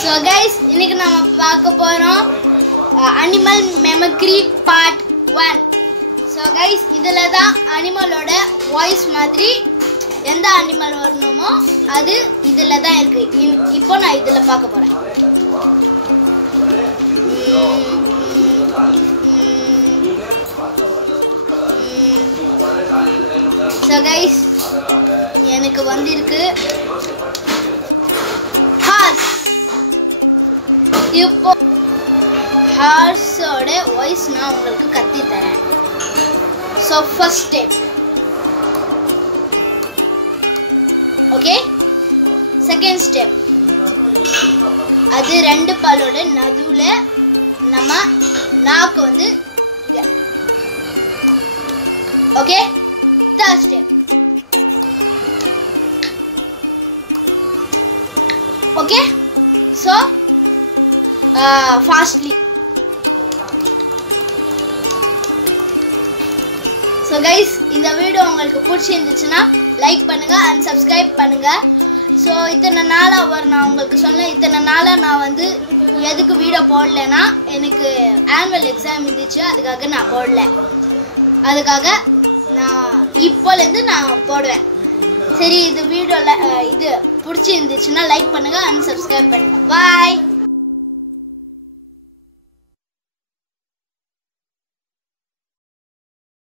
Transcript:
So guys, இன்னைக்கு நாம பார்க்க போறோம் Animal Mimicry Part 1. So guys, இதுல தான் அனிமலோட வாய்ஸ் மாதிரி எந்த அனிமல் வரணுமோ அது இதுல தான் இருக்கு. இப்போ நான் இதுல பார்க்க போறேன். So guys, எனக்கு வந்திருக்கு ஹார்ஸ். இப்போ ஹார்ஸோட வாய்ஸ் நான் உங்களுக்கு கத்தி தரேன். So first step, okay. Second step, அது ரெண்டு பல்லோட நடுவில் நம்ம நாக்கு வந்து okay. Third step, okay. So fastly. So guys, இந்த வீடியோ உங்களுக்கு பிடிச்சிருந்துச்சுன்னா லைக் பண்ணுங்கள் அண்ட் சப்ஸ்கிரைப் பண்ணுங்கள். ஸோ இத்தனை நாளாக நான் உங்களுக்கு சொன்னேன், இத்தனை நாளாக நான் வந்து எதுக்கு வீடியோ போடலைன்னா எனக்கு ஆனுவல் எக்ஸாம் இருந்துச்சு, அதுக்காக நான் போடல. அதுக்காக நான் இப்போலேருந்து நான் போடுவேன். சரி, இது வீடியோவில் இது பிடிச்சிருந்துச்சுன்னா லைக் பண்ணுங்கள் அண்ட் சப்ஸ்கிரைப் பண்ணுங்கள். பாய்.